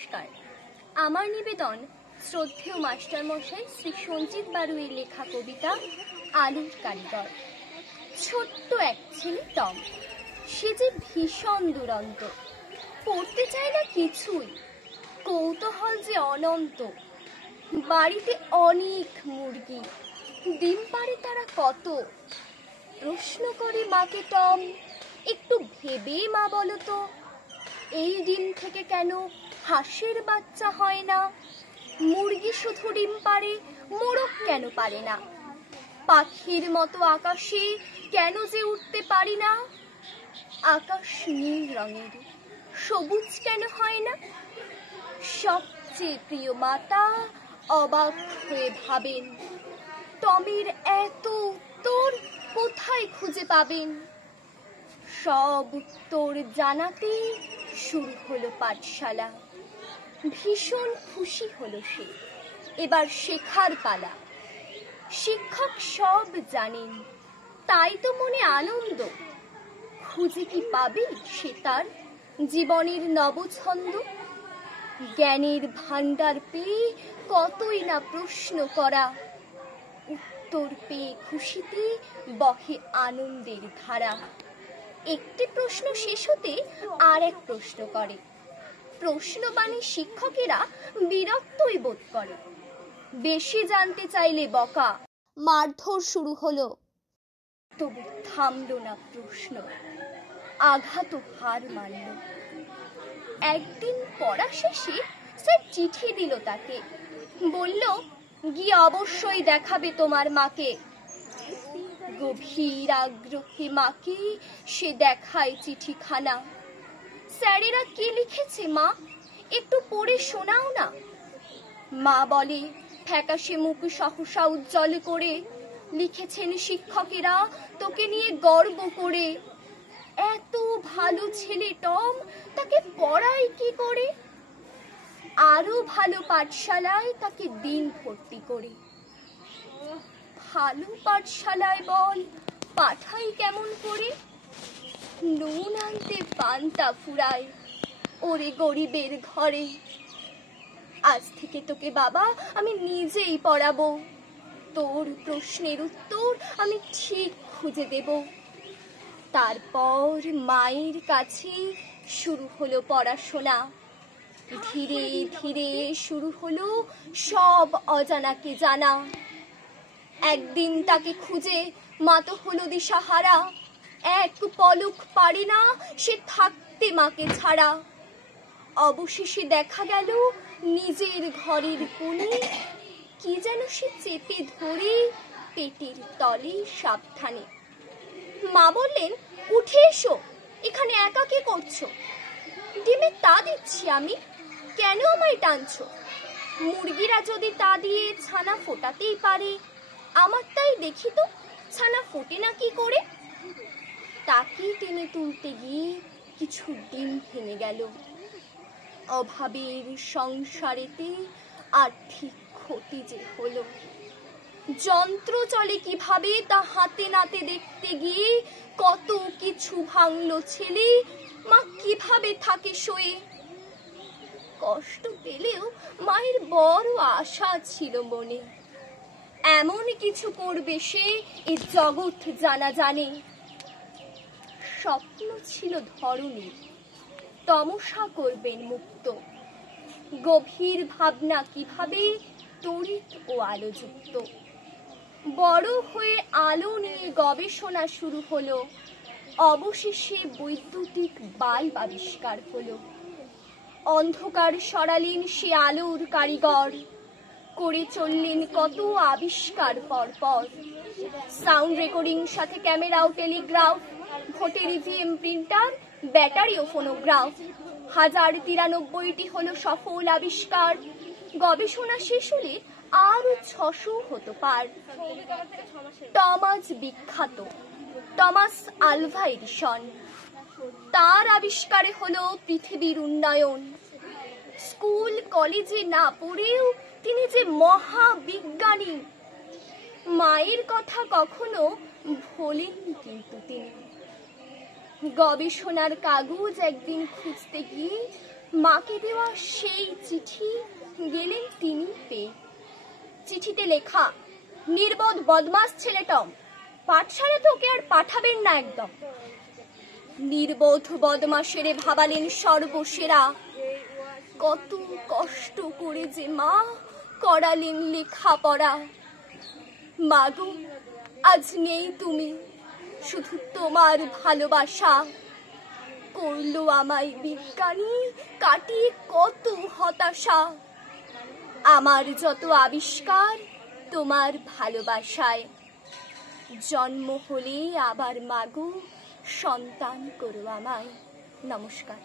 নমস্কার। আমার নিবেদন শ্রদ্ধেয় মাস্টারমশাই শ্রী সঞ্জিত বারুইয়ের লেখা কবিতা আলুর কারিগর। ছোট্ট এক ছেলে টম, সে যে ভীষণ দুরন্ত, পড়তে চায় না কিছুই, কৌতূহল যে অনন্ত। বাড়িতে অনেক মুরগি, ডিম পাড়ে তারা কত। প্রশ্ন করে মাকে টম, একটু ভেবে মা বলো তো, এই ডিম থেকে কেন হাঁসের বাচ্চা হয় না? মুরগি শুধু ডিম পাড়ে, মোরগ কেন পারে না? পাখির মতো আকাশে কেন যে উঠতে পারি না? আকাশ নীল রঙের, সবুজ কেন হয় না? সবচেয়ে প্রিয় মাতা অবাক হয়ে ভাবেন, টমের এত উত্তর কোথায় খুঁজে পাবেন? সব উত্তর জানাতে শুরু হলো পাঠশালা। ভীষণ খুশি হলো সে, এবার শেখার পালা। শিক্ষক সব জানেন, তাই তো মনে আনন্দ। খুঁজে কি পাবে সে তার জীবনের নবছন্দ? জ্ঞানের ভাণ্ডার পেয়ে কতই না প্রশ্ন করা, উত্তর পেয়ে খুশিতে বহে আনন্দের ধারা। একটি প্রশ্ন শেষ হতে আর এক প্রশ্ন করে, প্রশ্নবাণী শিক্ষকেরা বিরক্তই বোধ করে। বেশি জানতে চাইলে বকা, মারধর শুরু হলো। তবু থামলো না প্রশ্ন, আঘাত হার মানল। একদিন পড়া শেষে স্যার চিঠি দিল তাকে, বলল গিয়ে অবশ্যই দেখাবে তোমার মাকে। গভীর আগ্রহে মাকে সে দেখায় চিঠিখানা। স্যারেরা কি লিখেছে মা, একটু পড়ে শোনাও না। মা বলে ফ্যাকাশে মুখ সহসা উজ্জ্বল করে, লিখেছেন শিক্ষকেরা তোকে নিয়ে গর্ব করে। এত ভালো ছেলে টম, তাকে পড়ায় কি করে? আরো ভালো পাঠশালায় তাকে দিন ভর্তি করে। ভালো পাঠশালায় বল পাঠাই কেমন করে? নুন আনতে পান্তা ফুরায় ওরে গরিবের ঘরে। আজ থেকে তোকে বাবা আমি নিজেই পড়াবো, তোর প্রশ্নের উত্তর আমি ঠিক খুঁজে দেব। তারপর মায়ের কাছে শুরু হলো পড়াশোনা। ধীরে ধীরে শুরু হলো সব অজানাকে জানা। একদিন তাকে খুঁজে মা তো হলো দিশাহারা, এক পলক পারে না সে থাকতে মাকে ছাড়া। অবশেষে দেখা গেল নিজের ঘরের কোণে, কি যেন সে চেপে ধরে পেটের তলে সাবধানে। মা বললেন উঠে এসো, এখানে একা কি করছো? ডিমে তা দিচ্ছি আমি, কেন আমায় টানছো? মুরগিরা যদি তা দিয়ে ছানা ফোটাতেই পারে, আমার তাই দেখি তো ছানা ফোটে না কি করে? তাকে টেনে তুলতে গিয়ে কিছু ডিম ভেঙে গেল। অভাবের সংসারেতে আর্থিক ক্ষতি যে হলো। যন্ত্র চলে কিভাবে তা হাতে নাতে দেখতে গিয়ে কত কিছু ভাঙলো ছেলে। মা কিভাবে থাকে সয়ে? কষ্ট পেলেও মায়ের বড় আশা ছিল মনে, এমন কিছু করবে সে এ জগৎ জানা জানে। স্বপ্ন ছিল ধরনের, তমসা করবেন মুক্ত। গভীর ভাবনা কিভাবে তড়িৎ ও আলোযুক্ত। বড় হয়ে আলো নিয়ে গবেষণা শুরু হলো। অবশেষে বৈদ্যুতিক বাল্ব আবিষ্কার হলো। অন্ধকার সরালেন সে আলোর কারিগর, করে চললেন কত আবিষ্কার পরপর। সাউন্ড রেকর্ডিং সাথে ক্যামেরা ও টেলিগ্রাফ, ভোটের ইভিএম প্রিন্টার, ব্যাটারি ও ফোনোগ্রাফ। 1093টি হলো সফল আবিষ্কার। গবেষণা শেষ হলে আরো 600 হতো পার। টমাস বিখ্যাত, টমাস আলভা এডিসন। তার আবিষ্কারে হলো পৃথিবীর উন্নয়ন। স্কুল কলেজে না পড়েও তিনি যে মহাবিজ্ঞানী, মায়ের কথা কখনো ভোলেননি কিন্তু তিনি। গবেষণার কাগজ একদিন খুঁজতে গিয়ে মাকে দেওয়া সেই চিঠি গেলেন তিনি পেয়ে। চিঠিতে লেখা, নির্বোধ বদমাস ছেলেটম, পাঠশালা তোকে আর পাঠাবেন না একদম। নির্বোধ বদমাসের ভাবালেন সর্বসেরা, কত কষ্ট করে যে মা করালেন লেখাপড়া। মাগো, আজ নেই তুমি, শুধু তোমার ভালোবাসা করলো আমায় বিজ্ঞানী, কাটিয়ে কত হতাশা। আমার যত আবিষ্কার তোমার ভালোবাসায়, জন্ম হলে আবার মাগো সন্তান করো আমায়। নমস্কার।